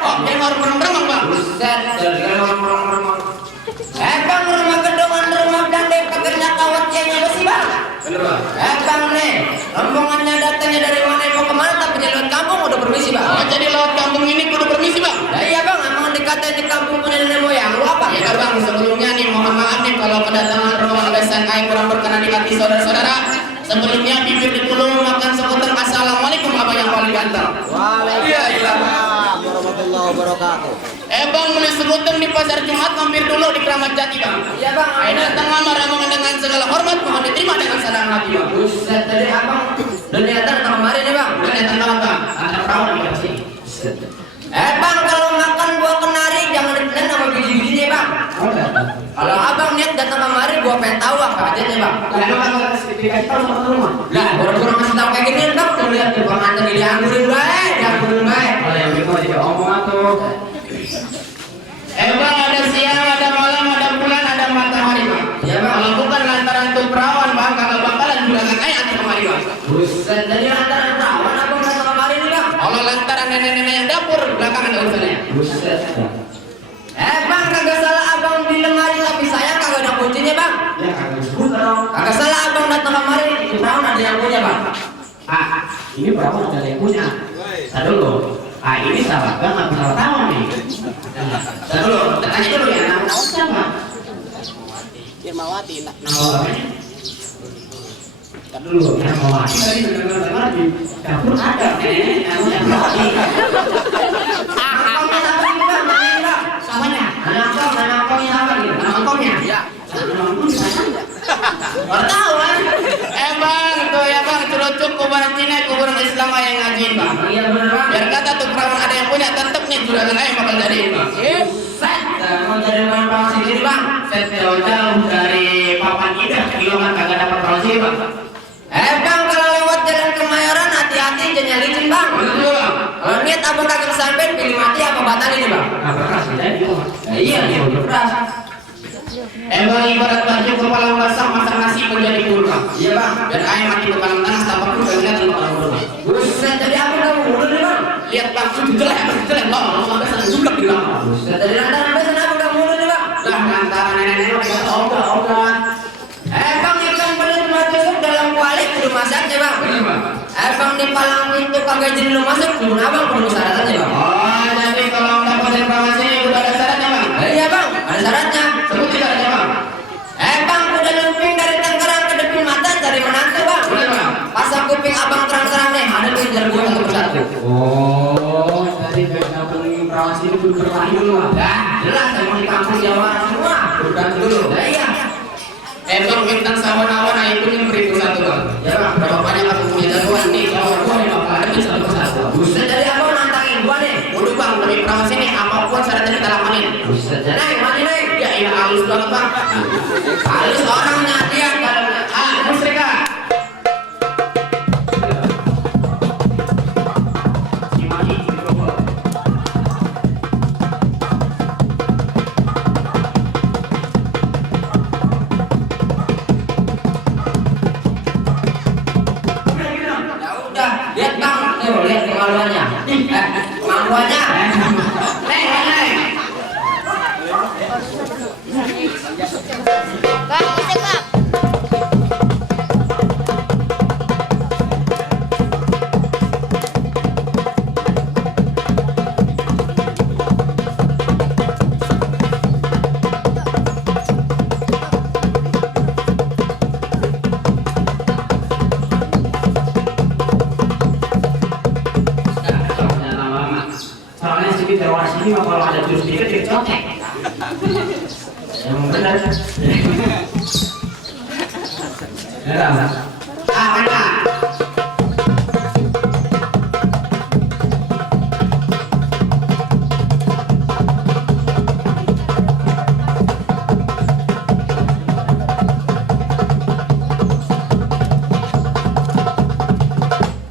Kok dia meremang-remang bang? Buset, gara-gara meremang-remang. Bang, rumah gedongan rumah dan deh pagernya kawatnya apa sih bang? Bener bang. Bang nih, rombongannya datangnya dari mana mau kemana tapi di lewat kampung udah permisi bang. Oh jadi lewat kampung ini kudu permisi bang? Ya iya bang, emang dikatain di kampung punya nenek moyang lu apa? Ya bang, sebelumnya nih mohon maaf nih kalau kedatangan rombongan besan kain kurang berkenan di hati saudara-saudara. Sebelumnya bibir dipulung makan seputar assalamualaikum abang yang paling ganteng. Waalaikumsalam warahmatullahi wabarakatuh. Bang beli sebutan di pasar Jumat mampir dulu di Keramat Jati bang. Iya bang. Ayo datang ngamar rombongan dengan segala hormat mohon diterima dengan senang hati bang. Buset, tadi abang udah niatan datang kemari nih bang. Udah datang kawan bang, antar perawan di sini. Bang, kalau makan buah kenari jangan ditelan sama biji-bijinya bang. Kalau abang niat datang kemari buah pengen tahu apa aja nih bang. Dikasih tahu sama rumah. Lah, boro-boro masih tahu kayak gini bang. Tuh lihat tuh bang antar dianggurin baik, dianggurin baik. Kalau yang bingung aja omong atuh. Bang ada siang, ada malam, ada bulan, ada matahari bang. Ya bang. Kalau bukan lantaran tuh perawan bang, kalau bakalan juragan ayo antar kemari bang. Buset, dari lantaran perawan abang datang kemari nih bang. Kalau lantaran nenek-nenek yang dapur belakangan urusannya. Buset. Bang, kagak salah abang di lemari tapi saya kagak ada kuncinya bang. Ya kagak disebut dong. Kagak salah abang datang kemari, di perawan ada yang punya bang. Ini perawan ada yang punya. Tadi dulu. Ini sahabat bang, nggak salah tahu nih. Tadi dulu, tanya dulu ya. Nama siapa? Irmawati. Nama orangnya? Tadi dulu, Irmawati. Tadi dengar di dapur ada nenek namanya Irmawati. Abangnya apa ini bang? Namanya bang. Samanya? Nama abangnya apa nih? Nama engkongnya? Ya. Nggak tahu kan? Bang, tuh ya bang, cerucuk kuburan Cina, kuburan Islam yang ngajin bang. Iya bener bang. Biar kata tuh perawan ada yang punya, tetep nih juragan aja bakal jadiin bang. Set, mau jadi main perawan sendiri bang. Set jauh-jauh dari papan indah, kilongan kagak dapat perawan sih bang. Bang, kalau lewat jalan Kemayoran hati-hati jangan licin bang. Betul juga bang. Kalau niat abang kagak sampein pilih mati apa batal ini bang? Nah beras, bedanya di rumah. Iya nih, beras. Bang, ibarat baju kepala masak nasi menjadi kurma. Iya bang. Biar air mati bekalan tanah, tanpa perlu kagak tanpa perlu. Buset, jadi apa kamu mulu nih bang? Lihat bang, sudah jelek bang, sampai sana juga di bang. Buset, dari lantaran besan apa kamu mulu nih bang? Lah, antara nenek-nenek kita ogah. Bang, ikan pelit masuk dalam kuali kudu masaknya bang. Bener bang. Bang, di palang pintu kagak jadi lu masuk kudu abang kudu syaratannya bang. Oh, jadi kalau dapat informasi udah ada syaratnya bang. Iya bang, ada syaratnya. Sebut syaratnya bang. Bang, kuda lumping dari Tangerang ke depan mata cari menantu bang. Bener bang. Pasang kuping abang terang-terang nih, ada duit dari gua satu persatu. Oh, jadi gabung perawan sini dulu berlari dulu bang. Dah, jelas emang di kampung Jawa semua. Bukan dulu. Nah, iya. Bang, bintang sawan-awan itu yang beribu satu bang. Ya bang, Berapa banyak aku punya jagoan nih, kalau gua nih bakal ada satu persatu. buset dari abang nantangin gua nih. Udah bang, dari perawan sini apapun syaratnya kita lakonin. Buset, neng, mari neng. Ya ini halus banget bang. Halus orangnya dia dalamnya. Musrika. Ya udah, lihat bang, tuh lihat kemaluannya. Kemaluannya. Neng. Bang, musik bang. Soalnya sedikit lewat sini mah kalau ada jurus dikit dia cotek. Emang benar. Benar. Benar.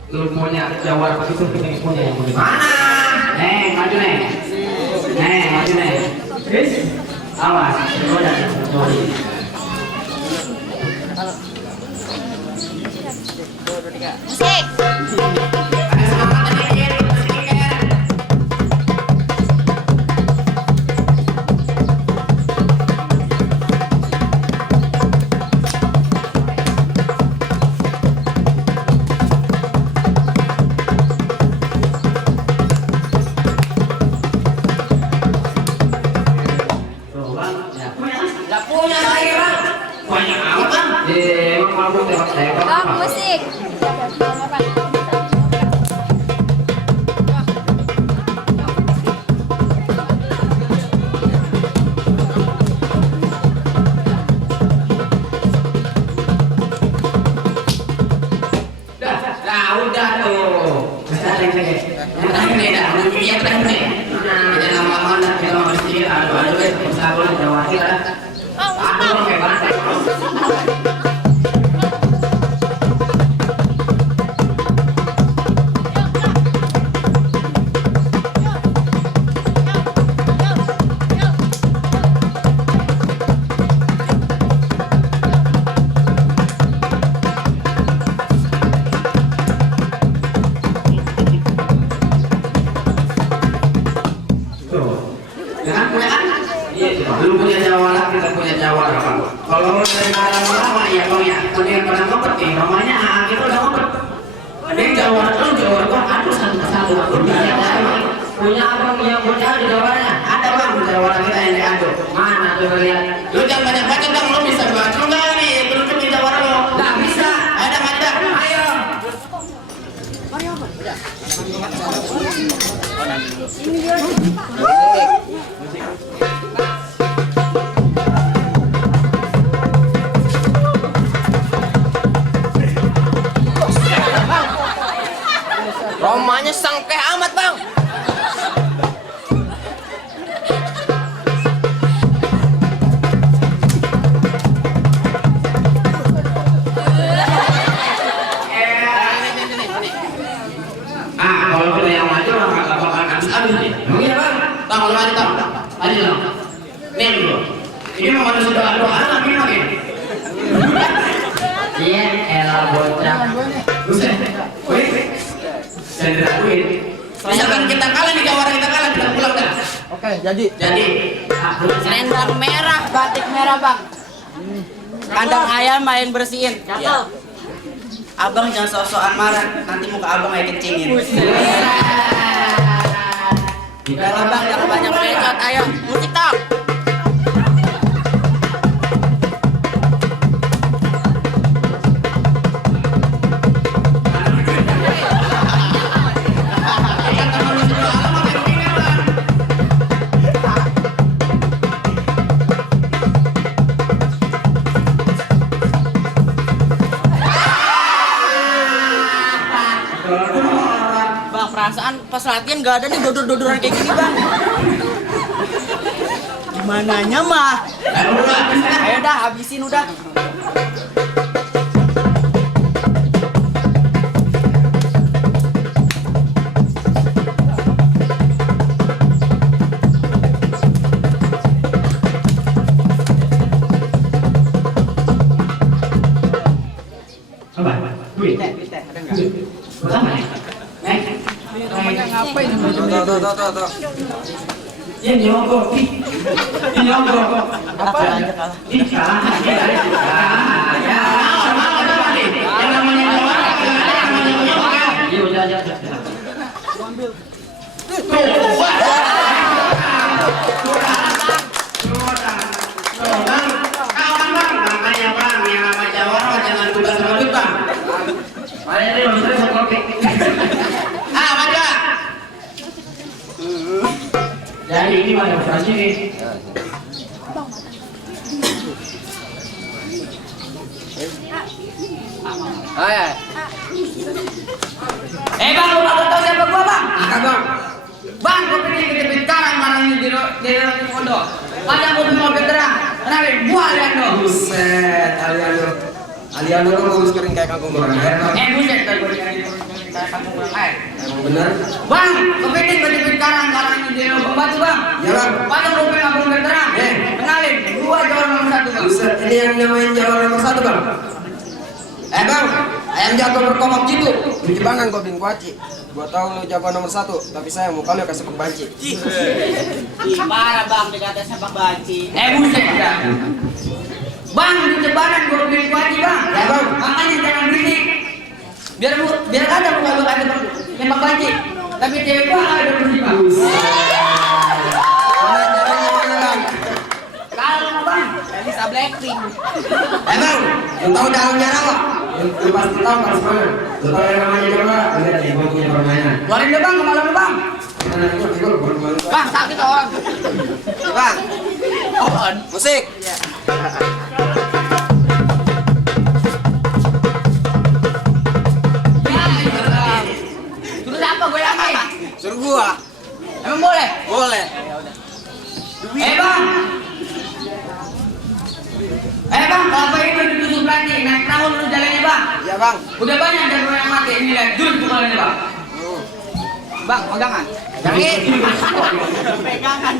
Lu punya jawab itu kita punya yang punya. Mana? Maju maju Chris, awas, udah, Musik. di dunia terakhir nih. Kita lama-lama dah kita mau sedikit adu-adu guys, berusaha boleh berawati lah. Aduh, kayak banget. Lu punya jawara, kita punya jawara Pak. Kalau lu dari lama ya Bang ya, kalau yang pada ngopet nih, namanya kita udah ngopet. Ada yang jawara, lu jawara Bang, aduh satu-satu. Lu punya abang yang punya di jawarannya? Ada Bang, jawara kita yang diadu. Mana tuh lihat? Lu jangan banyak-banyak Bang, lu bisa baca enggak nih? Belum punya jawara lu. Enggak bisa. Ada. Ayo. Romanya sangkeh amat bang. Kalau kita yang maju orang nggak bakalan habis nih. Iya Bang. Bang kalau maju Bang. Maju dong. Nih dulu. Ini memang ada sudah doa anak ini lagi. Iya, elah bocah. Buset. Wih. Jangan diraguin. Misalkan kita kalah di jawara kita kalah kita pulang dah. Oke, jadi. Selendang merah, batik merah bang. Kandang ayam main bersihin. Ya. Abang jangan sok-sokan marah, nanti muka abang kayak kecilin. Udah bang, jangan banyak bacot. Ayo, musik top. Bang, perasaan pas latihan gak ada nih dodor-dodoran kayak gini bang. Gimananya mah? Ayo dah, habisin udah. Tuh. Ya nyogok. Apa? Ini kalah. Ya, yang namanya jawara, Iya, udah. Kawan Bang, makanya Bang, yang nama jawara jangan tugas sama duit Bang. Mari deh, bisa kopi. Maju. Jadi ini mana operasi nih? Ayo. Bang, lu bakal tau siapa gua bang? Bang. Bang, gua pengen kita sekarang marahnya di dalam pondok. Padahal gua belum mau terang. Kenapa? Gua Aliando. Buset, Aliando kan lurus kering kayak kangkung goreng. Buset, kalau gua dikasih kampung orang lain. Emang bener? Bang, gua pengen kita sekarang marahnya di dalam batu bang. Iya bang. Padahal gua pengen ngomong terang. Kenalin, gua jawara nomor 1 bang. Buset, ini yang namanya jawara nomor 1 bang. Bang, ayam jago berkokok gitu. Di bangang kau bin kuaci. Gua tahu lu jago nomor 1, tapi saya muka lu kasih banci. Parah bang, dikata sepak banci. Buset ya. Bang, di tebaran gua pengen kuaci bang. Ya bang. Makanya jangan berisik. Biar ada muka lu ada nembak banci. Tapi cewek gua ada berisik bang. Mana caranya mana bang? Kalau bang, bisa Blackpink. Bang, lu tahu dalamnya apa? Lu pasti tahu harus mana. Lu tahu yang namanya coba? Lihat nih, gua punya permainan. Keluarin deh bang, kemarin lu bang. Mana ikut, baru. Bang, sakit on. Bang, On. musik. Terus apa gue lagi? Suruh gua. Emang boleh? Boleh. Bang. Bang, kelapa itu ditusuk lagi. Naik perahu dulu jalannya bang. Iya bang. Udah banyak jago yang mati. Ini lihat dulu pukulannya bang. Bang, pegangan. Pegangan.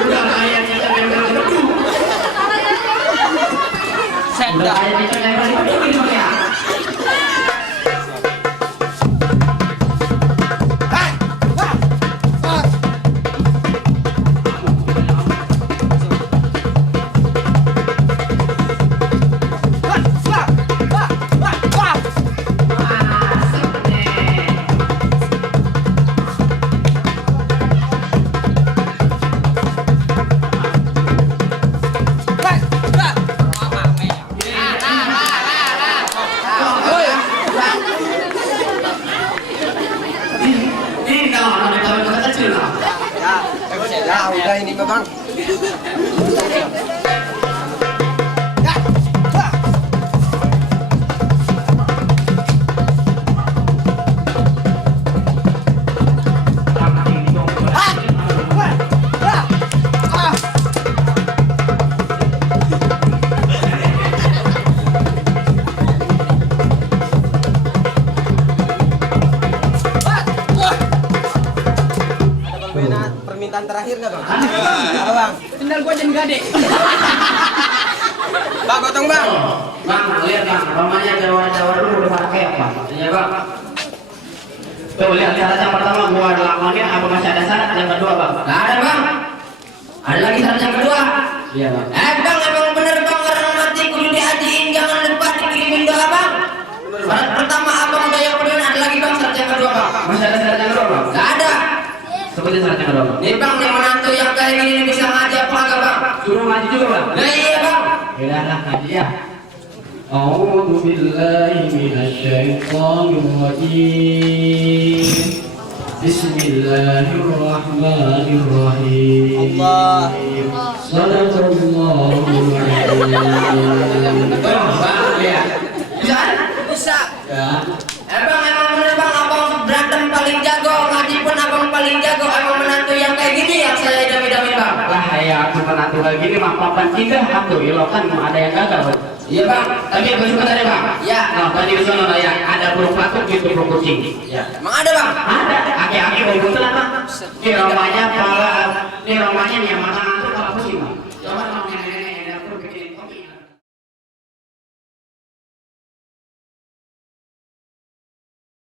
Udah ayamnya jangan berburu. Udah ayamnya jangan berburu gimana ya? Ini kalau anak masa kecil lah. Ya udah ini mah bang. Permintaan terakhir nggak bang? Apa bang? Sendal gua jadi gade. Bang potong bang. Bang, lihat bang, namanya jawara-jawara dulu udah pakai apa? Iya bang. Tuh lihat syarat yang pertama gua ada lakonnya, apa masih ada syarat yang kedua bang? Nggak ada bang. Ada lagi syarat yang kedua. Iya bang. Bang, emang bener bang orang mati kudu dihajiin, jangan lupa dikirimin doa bang. Syarat pertama abang udah yang kedua, ada lagi bang syarat yang kedua bang. Masih ada syarat yang kedua bang? Nggak ada. Seperti syarat yang kedua bang. Nih bang, nih menantu yang kayak gini bisa ngaji apa kagak bang? Suruh ngaji juga bang. Nah iya bang. Bilanglah ngaji ya. A'udzu billahi minasyaitonir rajim. Bismillahirrahmanirrahim. Allah. Sadaqallahul azim. Bang, ya. Bisa? Bisa. Ya. Bang, emang bener bang abang berantem paling jago, ngaji pun abang paling jago. Emang menantu yang kayak gini yang saya idam-idamin bang. Lah ya aku menantu lagi ini mah papan cinta aku ilokan ada yang gagal. Iya bang. Tapi aku suka tadi bang. Ya. Nah tadi di sana yang ada burung patuk gitu burung kucing. Ya. Emang ada bang? Ada. Aki-aki bawa buntelan bang. Ini romanya pala. Ini romanya yang mata